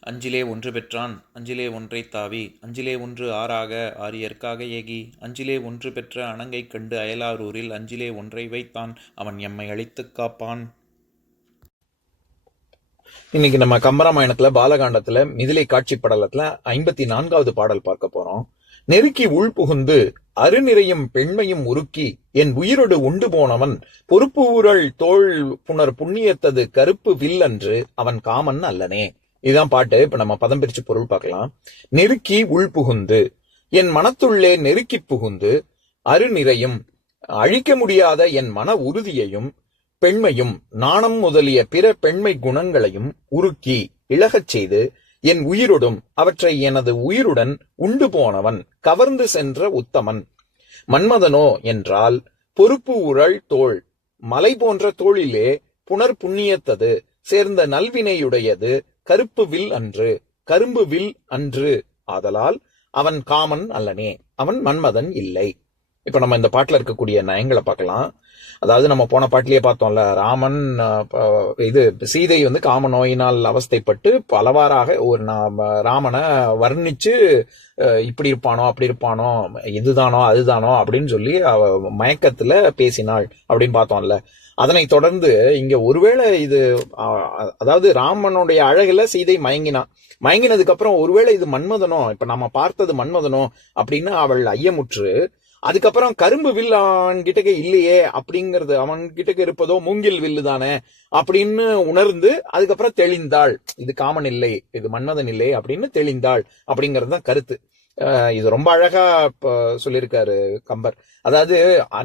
அஞ்சிலே ஒன்று பெற்றான் அஞ்சிலே ஒன்றை தாவி அஞ்சிலே ஒன்று ஆறாக ஆரியற்காக ஏகி அஞ்சிலே ஒன்று பெற்ற அணங்கை கண்டு அயலாரூரில் அஞ்சிலே ஒன்றை வைத்தான் அவன் எம்மை அழித்துக் காப்பான். இன்னைக்கு நம்ம கம்பராமாயணத்துல பாலகாண்டத்துல மிதிலை காட்சி படலத்துல ஐம்பத்தி நான்காவது பாடல் பார்க்க போறோம். நெருக்கி உள் புகுந்து அருநிறையும் பெண்மையும் உருக்கி என் உயிரோடு உண்டு போனவன் பொறுப்பு ஊரல் தோள் புனர் புண்ணியத்தது கருப்பு வில் அன்று அவன் காமன் அல்லனே. இதுதான் பாட்டு. இப்ப நம்ம பதம் பிரிச்சு பொருள் பார்க்கலாம். நெருக்கி உள் புகுந்து என் மனத்துள்ளே நெருக்கி புகுந்து அருநிறையும் அழிக்க முடியாத என் மன உறுதியையும் பெண்மையும் நாணம் முதலிய பிற பெண்மை குணங்களையும் உருக்கி இழகச் செய்து என் உயிரோடும் அவற்றை எனது உயிருடன் உண்டு போனவன் கவர்ந்து சென்ற உத்தமன். மன்மதனோ என்றால் பொறுப்பு உரள் தோள். மலை போன்ற தோளிலே புனர் புண்ணியத்தது சேர்ந்த நல்வினையுடையது கருப்பு வில் அன்று கரும்பு வில் அன்று. ஆதலால் அவன் காமன் அல்லனே அவன் மன்மதன் இல்லை. இப்போ நம்ம இந்த பாட்டில் இருக்கக்கூடிய நயங்களை பார்க்கலாம். அதாவது நம்ம போன பாட்டிலேயே பார்த்தோம்ல ராமன் இது சீதை வந்து காம நோயினால் அவஸ்தைப்பட்டு பலவாறாக ஒரு நாம ராமனை வர்ணிச்சு இப்படி இருப்பானோ அப்படி இருப்பானோ இதுதானோ அதுதானோ அப்படின்னு சொல்லி அவ மயக்கத்துல பேசினாள் அப்படின்னு பார்த்தோம்ல. அதனை தொடர்ந்து இங்க ஒருவேளை இது அதாவது ராமனுடைய அழகுல சீதை மயங்கினான் மயங்கினதுக்கு அப்புறம் ஒருவேளை இது மன்மதனோ இப்ப நம்ம பார்த்தது மன்மதனோ அப்படின்னு அவள் ஐயமுற்று அதுக்கப்புறம் கரும்பு வில் அவன்கிட்டக்க இல்லையே அப்படிங்கறது அவன் இருப்பதோ மூங்கில் வில்லு தானே அப்படின்னு உணர்ந்து அதுக்கப்புறம் தெளிந்தாள். இது காமன் இல்லை இது மன்மதன் இல்லை அப்படின்னு தெளிந்தாள் அப்படிங்கிறது தான் கருத்து. இது ரொம்ப அழகா சொல்லியிருக்காரு கம்பர். அதாவது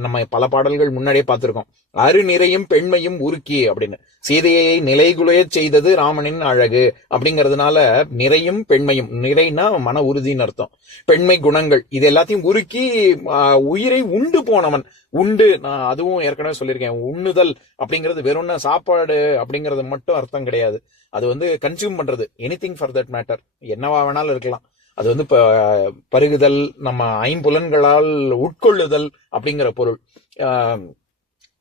நம்ம பல பாடல்கள் முன்னாடியே பார்த்திருக்கோம். அரு நிறையும் பெண்மையும் உருக்கி அப்படின்னு. சீதையை நிலைகுலைய செய்தது ராமனின் அழகு அப்படிங்கறதுனால நிறையும் பெண்மையும். நிறைனா மன உறுதின்னு அர்த்தம். பெண்மை குணங்கள் இது எல்லாத்தையும் உருக்கி உயிரை உண்டு போனவன். உண்டு நான் அதுவும் ஏற்கனவே சொல்லியிருக்கேன். உண்ணுதல் அப்படிங்கிறது வெறும் சாப்பாடு அப்படிங்கிறது மட்டும் அர்த்தம் கிடையாது. அது வந்து கன்சியூம் பண்றது. எனிதிங் ஃபார் தட் மேட்டர் என்னவா வேணாலும் இருக்கலாம். அது வந்து இப்போ பருகுதல் நம்ம ஐம்புலன்களால் உட்கொள்ளுதல் அப்படிங்கிற பொருள்.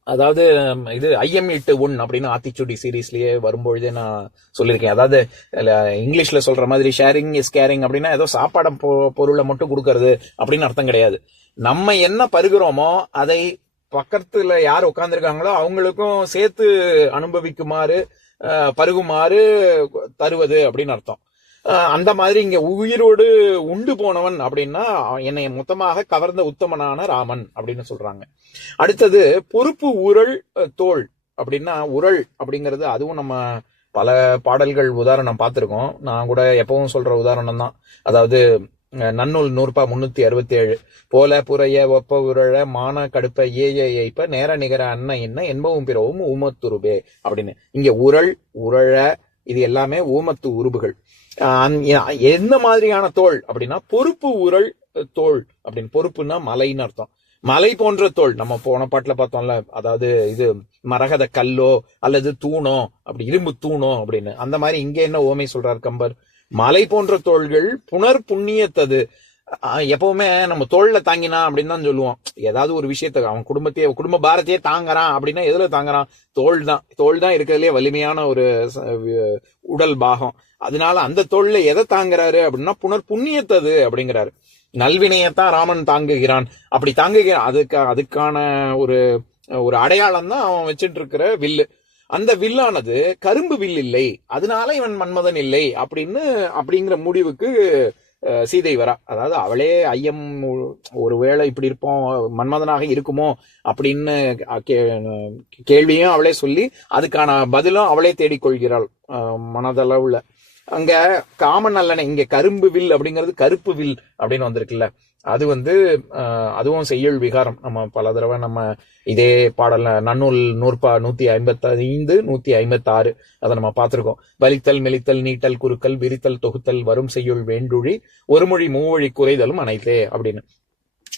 அதாவது இது ஐஎம் இட்டு உன் அப்படின்னு ஆத்திச்சூடி சீரீஸ்லயே வரும்பொழுதே நான் சொல்லியிருக்கேன். அதாவது இங்கிலீஷ்ல சொல்ற மாதிரி ஷேரிங் இஸ் கேரிங் அப்படின்னா ஏதோ சாப்பாடு பொ- பொருளை மட்டும் கொடுக்கறது அப்படின்னு அர்த்தம் கிடையாது. நம்ம என்ன பருகிறோமோ அதை பக்கத்துல யார் உட்கார்ந்துருக்காங்களோ அவங்களுக்கும் சேர்த்து அனுபவிக்குமாறு பருகுமாறு தருவது அப்படின்னு அர்த்தம். அந்த மாதிரி இங்க உயிரோடு உண்டு போனவன் அப்படின்னா என்னை மொத்தமாக கவர்ந்த உத்தமனான ராமன் அப்படின்னு சொல்றாங்க. அடுத்தது பொறுப்பு உரள் தோல். தோள் அப்படின்னா உரள் அப்படிங்கிறது அதுவும் நம்ம பல பாடல்கள் உதாரணம் பார்த்திருக்கோம். நான் கூட எப்பவும் சொல்ற உதாரணம் தான். அதாவது நன்னூல் நூற்பா முன்னூத்தி அறுபத்தி ஏழு போல புறைய ஒப்ப உரழ மான கடுப்ப ஏய ஏய்ப்ப நேர நிகர அன்ன என்ன என்பவும் பிறவும் ஊமத்துருபே அப்படின்னு. இங்க உரள் உரழ இது எல்லாமே ஊமத்து உருபுகள். என்ன மாதிரியான தோல் அப்படின்னா பொறுப்பு உரல் தோல் அப்படின்னு. பொறுப்புன்னா மலைன்னு அர்த்தம். மலை போன்ற தோல். நம்ம போன பாட்டுல பார்த்தோம்ல அதாவது இது மரகத கல்லோ அல்லது தூணோ அப்படி இரும்பு தூணோ அப்படின்னு. அந்த மாதிரி இங்க என்ன ஓமை சொல்றார் கம்பர்? மலை போன்ற தோள்கள் புனர் புண்ணியத்தது. எப்பவுமே நம்ம தோல்ல தாங்கினா அப்படின்னு தான் சொல்லுவோம். ஏதாவது ஒரு விஷயத்த அவன் குடும்பத்தையே குடும்ப பாரத்தையே தாங்குறான் அப்படின்னா எதுல தாங்குறான்? தோல் தான் தோல் தான் இருக்கிறதுலே வலிமையான ஒரு உடல் பாகம். அதனால அந்த தொழில எதை தாங்குறாரு அப்படின்னா புனர் புண்ணியத்தது அப்படிங்கிறாரு. நல்வினையத்தான் ராமன் தாங்குகிறான். அப்படி தாங்குகிறான் அதுக்கு அதுக்கான ஒரு ஒரு அடையாளம் தான் அவன் வச்சுட்டு இருக்கிற வில்லு. அந்த வில்லானது கரும்பு வில் இல்லை. அதனால இவன் மன்மதன் இல்லை அப்படின்னு அப்படிங்கிற முடிவுக்கு சீதை வரா. அதாவது அவளே ஐயம் ஒருவேளை இப்படி இருப்போம் மன்மதனாக இருக்குமோ அப்படின்னு கே- கேள்வியும் அவளே சொல்லி அதுக்கான பதிலும் அவளே தேடிக்கொள்கிறாள் மனதளவுல. அங்க காமன் அல்லன இங்க கரும்பு வில் அப்படிங்கிறது கருப்பு வில் அப்படின்னு வந்திருக்குல்ல. அது வந்து அதுவும் செய்யுள் விகாரம். நம்ம பல தடவை நம்ம இதே பாடல நன்னூல் நூற்பா நூத்தி ஐம்பத்தி ஐந்து நூத்தி ஐம்பத்தி ஆறு அதை நம்ம பார்த்திருக்கோம். வலித்தல் மெலித்தல் நீட்டல் குறுக்கல் விரித்தல் தொகுத்தல் வரும் செய்யுள் வேண்டுழி ஒரு மொழி மூவழி குறைதலும் அனைத்தே அப்படின்னு.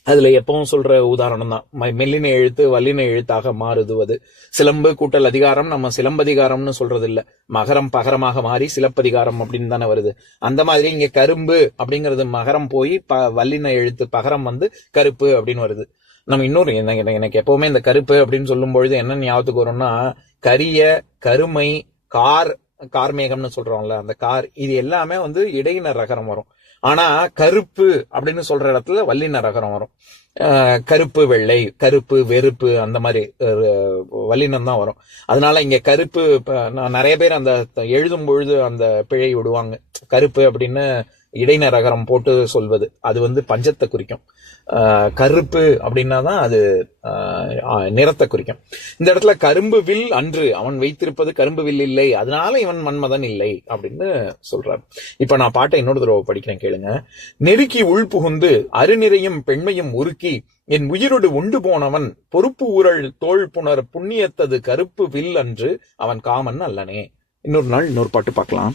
அதுல எப்பவும் சொல்ற உதாரணம் தான். மெல்லின எழுத்து வல்லின எழுத்தாக மாறுதுவது. சிலம்பு கூட்டல் அதிகாரம் நம்ம சிலம்பதிகாரம்னு சொல்றது இல்ல மகரம் பகரமாக மாறி சிலப்பதிகாரம் அப்படின்னு தானே வருது. அந்த மாதிரி இங்க கரும்பு அப்படிங்கிறது மகரம் போய் ப வல்லின எழுத்து பகரம் வந்து கருப்பு அப்படின்னு வருது. நம்ம இன்னொரு என்ன எனக்கு- எனக்கு எப்பவுமே இந்த கருப்பு அப்படின்னு சொல்லும் பொழுது என்ன ஞாபகத்துக்கு வரும்னா கரிய கருமை கார் கார்மேகம்னு சொல்றோம்ல அந்த கார் இது எல்லாமே வந்து இடையின ரகரம் வரும். ஆனா கருப்பு அப்படின்னு சொல்ற இடத்துல வல்லின ரகரம் வரும். கருப்பு வெள்ளை கருப்பு வெறுப்பு அந்த மாதிரி வல்லினம் தான் வரும். அதனால இங்க கருப்பு இப்ப நான் நிறைய பேர் அந்த எழுதும் பொழுது அந்த பிழை விடுவாங்க. கருப்பு அப்படின்னு இடைநரகரம் போட்டு சொல்வது. அது வந்து பஞ்சத்தை குறிக்கும். கருப்பு அப்படின்னா தான் அது அஹ், நிறத்தை குறிக்கும். இந்த இடத்துல கரும்பு வில் அன்று அவன் வைத்திருப்பது கரும்பு வில் இல்லை அதனால இவன் மன்மதன் இல்லை அப்படின்னு சொல்றார். இப்ப நான் பாட்டை இன்னொரு தடவை படிக்கிறேன் கேளுங்க. நெருக்கி உள் புகுந்து அருநிறையும் பெண்மையும் உருக்கி என் உயிரோடு உண்டு போனவன் பொறுப்பு ஊரல் தோள் புணர் புண்ணியத்தது கருப்பு வில் அன்று அவன் காமன் அல்லனே. இன்னொரு நாள் இன்னொரு பாட்டு பார்க்கலாம்.